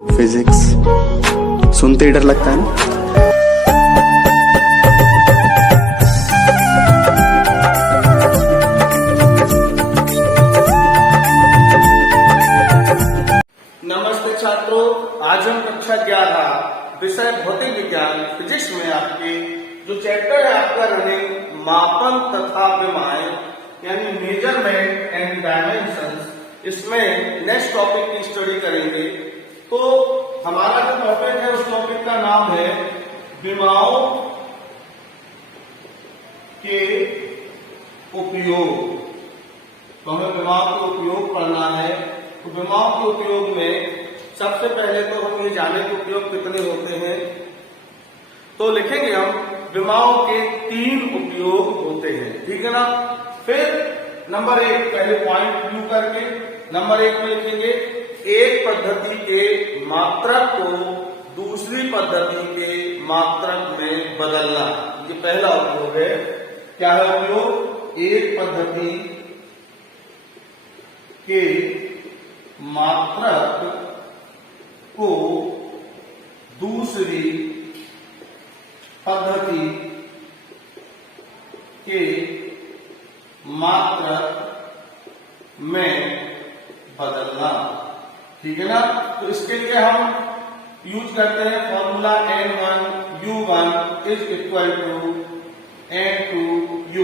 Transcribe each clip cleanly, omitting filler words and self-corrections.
Physics सुनते ही डर लगता है ना। नमस्ते छात्रों, आज हम कक्षा 11 विषय भौतिक विज्ञान फिजिक्स में आपके जो चैप्टर है आपका रनिंग मापन तथा विमाएं यानी मेजरमेंट एंड डायमेंशंस, इसमें नेक्स्ट टॉपिक की स्टडी करेंगे। तो हमारा जो टॉपिक है उस टॉपिक का नाम है विमाओं के उपयोग। तो हमें विमाओं के उपयोग पढ़ना है। तो विमाओं के उपयोग में सबसे पहले तो हम ये जाने के उपयोग कितने होते हैं। तो लिखेंगे हम विमाओं के 3 उपयोग होते हैं, ठीक है ना। फिर नंबर 1 पहले पॉइंट व्यू करके नंबर 1 में लिखेंगे एक पद्धति के मात्रक को दूसरी पद्धति के मात्रक में बदलना। ये पहला उपयोग है। क्या है उपयोग? एक पद्धति के मात्रक को दूसरी पद्धति के मात्रक में बदलना, ठीक है ना। तो इसके लिए हम यूज करते हैं formula N1U1 is equal to N2U2।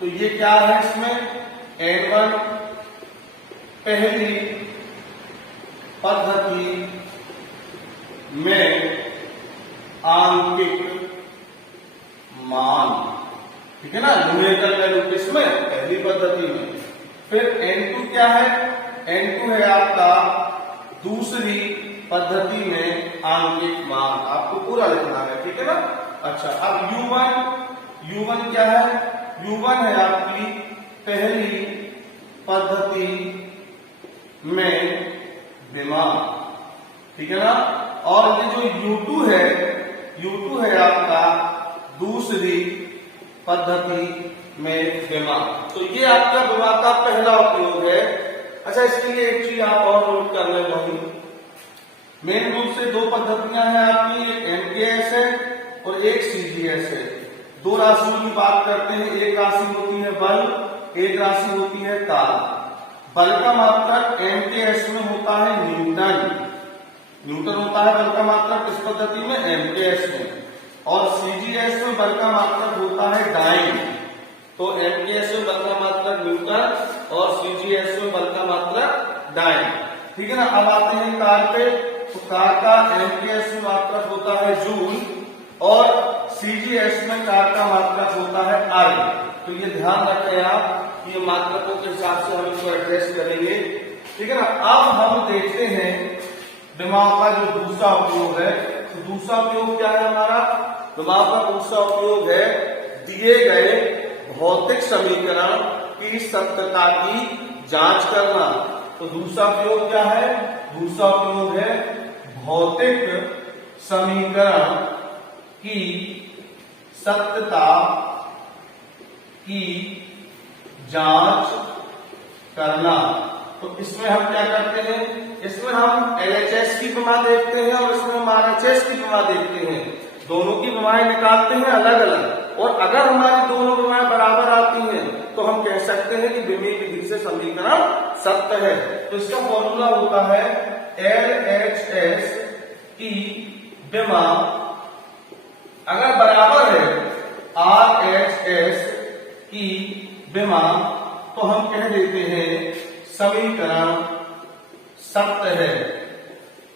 तो ये क्या है? इसमें N1 पहली पद्धति में आंकिक मान, ठीक है ना, न्यूमेरिकल वैल्यू किसमें? पहली पद्धति में। फिर N2 क्या है? N2 है आपका दूसरी पद्धति में आंकिक मान। आपको पूरा लिखना है, ठीक है ना। अच्छा, अब U1 क्या है? U1 है आपकी पहली पद्धति में विमान, ठीक है ना। और ये जो U2 है आपका दूसरी पद्धति में विमान। तो ये आपका विमान का पहला उपयोग है। अच्छा, इसके लिए एक चीज आप और नोट कर ले वही, मेन रूप से 2 पद्धतियां हैं आपकी, एक MKS है और एक CGS है। 2 राशियों की बात करते हैं। एक राशि होती है बल, एक राशि होती है काल। बल का मात्रक MKS में होता है न्यूटन होता है बल का मात्रक किस पद्धति में? MKS में। और CGS में बल का मात्रक होता है डाइन। तो MKS में बल का मात्रक न्यूटन और CGS में बल का मात्रक डाइन, ठीक है ना। अब आते हैं कार पे। तो कार का MKS में मात्रक होता है जूल और CGS में कार का मात्रक होता है अर्ग। तो ये ध्यान रखें आप, ये मात्रकों के हिसाब से हम इसको एड्रेस करेंगे, ठीक है ना। अब हम देखते हैं दिमाग का जो दूसरा उपयोग है। तो दूसरा उपयोग क्या है हमारा? दिमाग का दूसरा उपयोग है दिए गए भौतिक समीकरण की सत्यता की जांच करना। तो दूसरा उपयोग क्या है? दूसरा उपयोग है भौतिक समीकरण की सत्यता की जांच करना। तो इसमें हम क्या करते हैं? इसमें हम LHS की विमा देखते हैं और इसमें हम RHS की विमा देखते हैं। दोनों की विमाएं निकालते हैं अलग अलग, और अगर हमारी दोनों विमाएं बराबर आती हैं तो हम कह सकते हैं कि विमीय विधि से समीकरण सत्य है। तो इसका फॉर्मूला होता है LHS की विमा अगर बराबर है RHS की विमा तो हम कह देते हैं समीकरण सत्य है,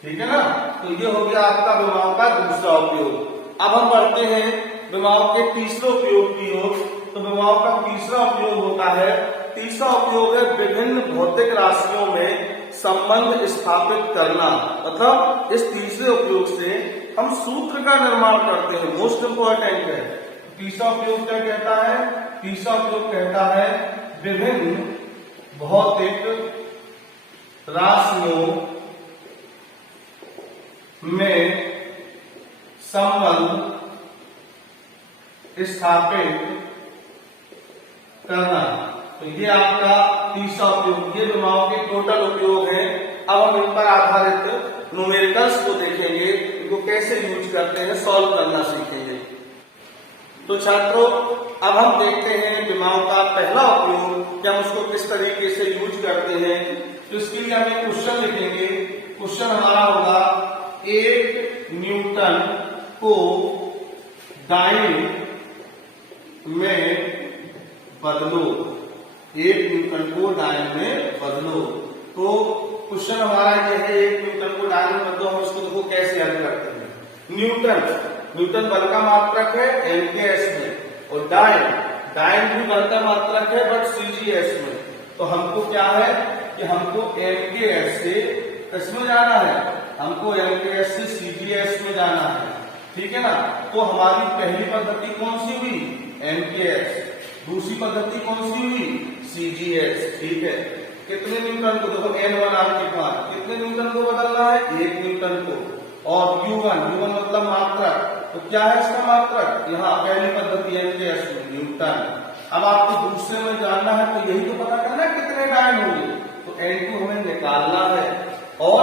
ठीक है ना। तो ये हो गया आपका विमाओं का दूसरा उपयोग। अब हम बढ़ते हैं विमाओं के तीसरे उपयोग की ओर। तो विमाओं का तीसरा उपयोग होता है, तीसरा उपयोग है विभिन्न भौतिक राशियों में संबंध स्थापित करना। मतलब इस तीसरे उपयोग से हम सूत्र का निर्माण करते हैं। मोस्ट इंपॉर्टेंट है। तीसरा उपयोग क्या कहता है? तीसरा उपयोग कहता है विभिन्न भौतिक राशियों में संबंध स्थापित करना। तो ये आपका तीसरा उपयोग। ये विमाओं के टोटल उपयोग है। अब हम इन पर आधारित न्यूमेरिकल्स को देखेंगे, इनको कैसे यूज करते हैं, सॉल्व करना सीखेंगे। तो छात्रों अब हम देखते हैं दिमाग का पहला उपयोग कि हम उसको किस तरीके से यूज करते हैं। तो इसके लिए हम एक क्वेश्चन लिखेंगे। क्वेश्चन हमारा होगा 1 न्यूटन को डाइन में बदलो, 1 न्यूटन को डाइन में बदलो। तो क्वेश्चन हमारा ये है 1 न्यूटन को डाइन में बदलो। हम इसको देखो कैसे हल करते हैं। न्यूटन बल का मात्रक है एमकेएस में, और डाइन भी बल का मात्रक है बट सीजीएस में। तो हमको क्या है कि हमको एमकेएस से किसमें जाना है, हमको एमकेएस से सीजीएस में जाना है, ठीक है ना। तो हमारी पहली पद्धति कौन सी हुई, एमकेएस, दूसरी पद्धति कौन सी हुई, सीजीएस, ठीक है। कितने न्यूटन को, देखो N1 आपके पास, कितने न्यूटन को बदलना है, 1 न्यूटन को, और U1 मतलब मात्रक, तो क्या है इसका मात्रक, यहाँ पहली पद्धति एमकेएस में न्यूटन। अब आपको दूसरे में जानना है तो यही तो पता करना है कितने डाइन होंगे, तो N2 हमें निकालना है। और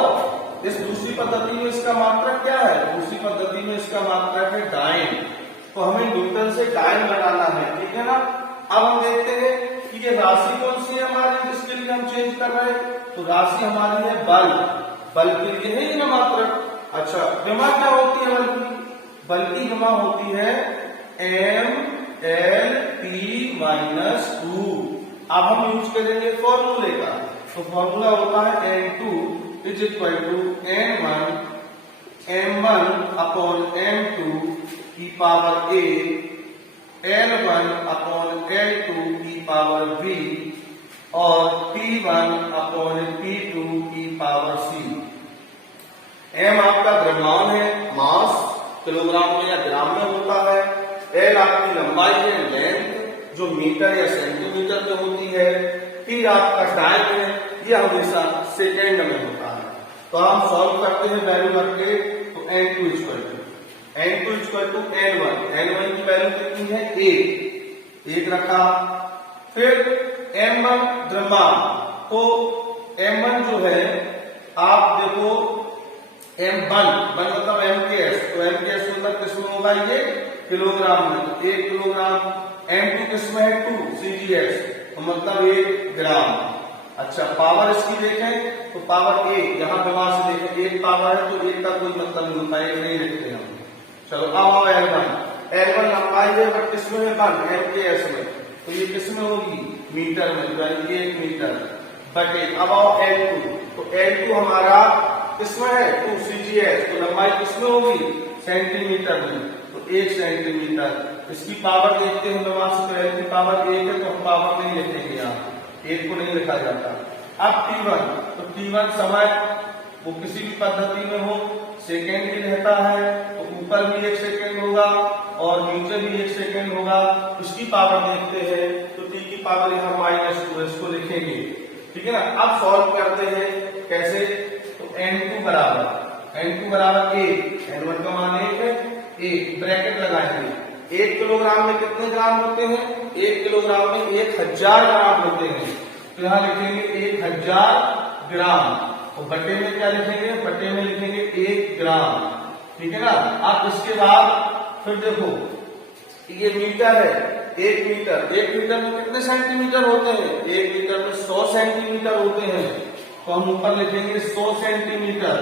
इस दूसरी पद्धति में इसका मात्रक क्या है, दूसरी पद्धति में इसका मात्रक है डाइन, तो हमें न्यूटन से डाइन बनाना है, ठीक है ना। अब हम देखते हैं कि ये राशि कौन सी है हमारी जिसके लिए हम चेंज कर रहे हैं, तो राशि हमारी है बल के लिए है ये ना मात्रक। अच्छा, विमा क्या होती है बल की विमा होती है MLT-2। अब हम यूज करेंगे फॉर्मूले का, तो फॉर्मूला होता है N2 is equal to M1 upon M2 की power A, L1 upon L2 की पावर B, और P1 अपॉन P2 की पावर C। M आपका द्रव्यमान है, मास किलोग्राम में या ग्राम में होता है। L आपकी लंबाई है, लेंथ, जो मीटर या सेंटीमीटर में होती है। P आपका टाइम है, यह हमेशा सेकेंड में होता है। तो हम सॉल्व करते हैं वैल्यू रख के, तो N2 इक्वल टू N1 की वैल्यू कितनी है, 1 रखा। फिर M1 द्रव्यमान, तो M1 जो है आप देखो M1 मतलब MKS, तो MKS मतलब किसमें होगा, ये किलोग्राम में, तो 1 किलोग्राम। M2 किसमें है, 2 CGS, तो मतलब 1 ग्राम। अच्छा, पावर इसकी देखें तो पावर 1, यहाँ विमा से देखें 1 पावर है, तो 1 का कोई मतलब नहीं होता है, नहीं लिखते हम। चलो अब आओ L1 लंबाई है बट किसमें है, MKS में, तो ये किसमें होगी, मीटर में, यानी 1 मीटर बटे। अब आओ L2, तो L2 हमारा किसमें है, 2 CGS, तो लंबाई किसमें होगी, सेंटीमीटर में, तो 1 सेंटीमीटर। इसकी पावर देखते हैं विमा से, तो L की पावर 1 है, तो हम पावर नहीं लिखेंगे, यहाँ 1 को नहीं लिखा जाता। अब T1, तो T1 समय, वो किसी भी पद्धति में हो सेकेंड भी रहता है, तो ऊपर भी 1 सेकेंड होगा और नीचे भी 1 सेकेंड होगा। उसकी पावर देखते हैं, तो T की पावर यहाँ -2, इसको लिखेंगे, ठीक है ना। अब सॉल्व करते हैं कैसे, तो N2 बराबर 1, N1 का मान 1 है, 1 ब्रैकेट लगाएंगे। 1 किलोग्राम में कितने ग्राम होते हैं, 1 किलोग्राम में 1000 ग्राम होते हैं, तो यहाँ लिखेंगे 1000 ग्राम, और बटे में क्या लिखेंगे, बटे में लिखेंगे 1 ग्राम, ठीक है ना। अब इसके बाद फिर देखो ये मीटर है, 1 मीटर में कितने सेंटीमीटर होते हैं, 1 मीटर में 100 सेंटीमीटर होते हैं, तो हम ऊपर लिखेंगे 100 सेंटीमीटर,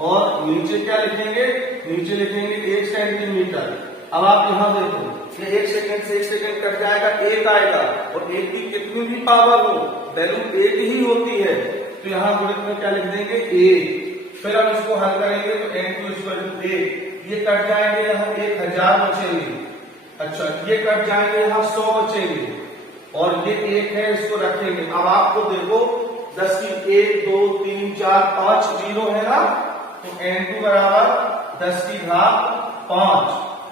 और नीचे क्या लिखेंगे, नीचे लिखेंगे 1 सेंटीमीटर। अब आप यहाँ देखो ये 1 सेकेंड से 1 सेकेंड कट जाएगा, 1 आएगा, और 1 की कितनी भी पावर हो वैल्यू 1 ही होती है, तो यहाँ गुणित में क्या लिख देंगे 1। फिर हम इसको हल करेंगे तो N2 इक्वल टू 1, ये कट जाएंगे, यहाँ 1000 बचेंगे। अच्छा, ये कट जाएंगे, यहाँ 100 बचेंगे, और ये 1 है, इसको रखेंगे। अब आपको देखो 10 की 1 2 3 4 5 जीरो है ना, तो N2 बराबर 10 की घात 5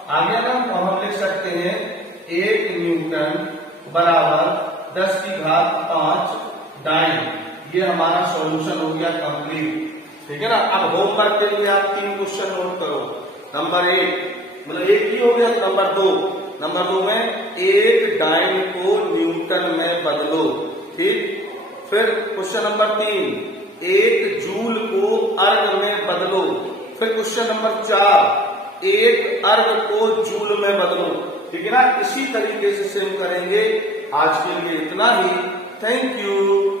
आ गया ना। तो हम लिख सकते हैं 1 न्यूटन बराबर 10 की घात 5 डाइन। ये हमारा सॉल्यूशन हो गया कंप्लीट, ठीक है ना। अब होमवर्क के लिए आप 3 क्वेश्चन नोट करो। नंबर 1 मतलब 1 ही हो गया, नंबर 2 में 1 डाइन को न्यूटन में बदलो, ठीक। फिर क्वेश्चन नंबर 3, 1 जूल को अर्ग में बदलो। फिर क्वेश्चन नंबर 4, 1 अर्ग को जूल में बदलो। ठीक है ना, इसी तरीके से सेम करेंगे। आज के लिए इतना ही। Thank you.